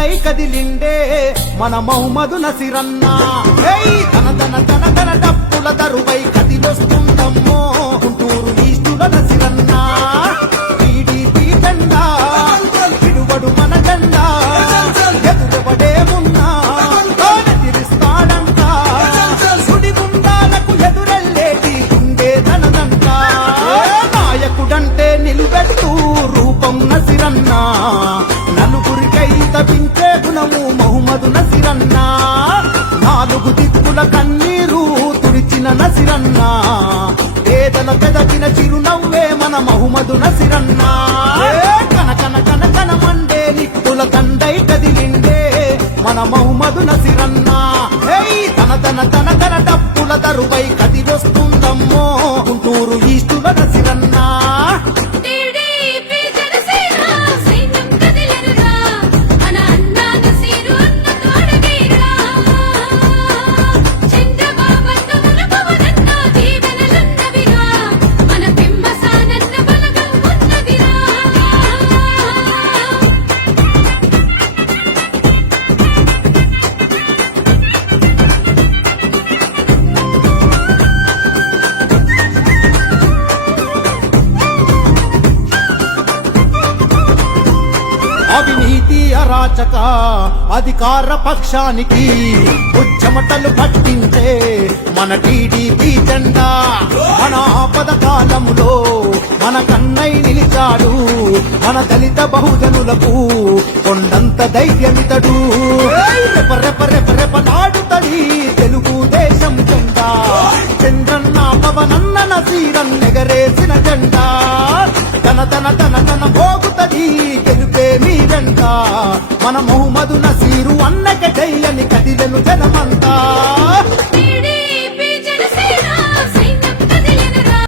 దండై కదిలిండే మన మహమ్మద్ నసీరన్న తన తన తన తన డప్పుల దరువై కదిలొస్తుందమ్మో గుంటూరు ఈస్టుల నసీరన్న టీడీపీ జెండా విడువడు మన జెండా ఎదురుపడేమున్నా తిరిస్తాడంట సుడి గుండాలకు ఎదురెళ్ళేటి గుండె తనదంట నాయకుడంటే నిలువెత్తు రూపం నసీరన్న నలుగురికై తపించే గుణము మహమ్మద్ నసీరన్న నాలుగు దిక్కుల కన్నీరు తుడిచిన నసీరన్న పేదల పెదవిన చిరునవ్వే మన మహమ్మద్ నసీరన్న కన కన కన కన మండే నిప్పుల దండై కదిలిండే మన మహమ్మద్ నసీరన్న తన తన తన తన డప్పుల దరువై కదిలొస్తుందమ్మో గుంటూరు ఈస్టుల నసీరన్న అవినీతి అరాచక అధికార పక్షానికి ఉచ్చమటలు పట్టించే మన టీడీపీ జెండా మన ఆపద కాలములో మన కన్నై నిలిచాడు మన దళిత బహుజనులకు కొండంత ధైర్యమితడు రెప రెప రెప రెప నాడుతది తెలుగుదేశం జెండా చంద్రన్న పవనన్న నసీరన్నెగరేసిన జెండా తన తన తన తన మోగుతది గెలుపే మీ వెంట మన మహమ్మద్ నసీరు అన్నక జై అని కదిలెను జనమ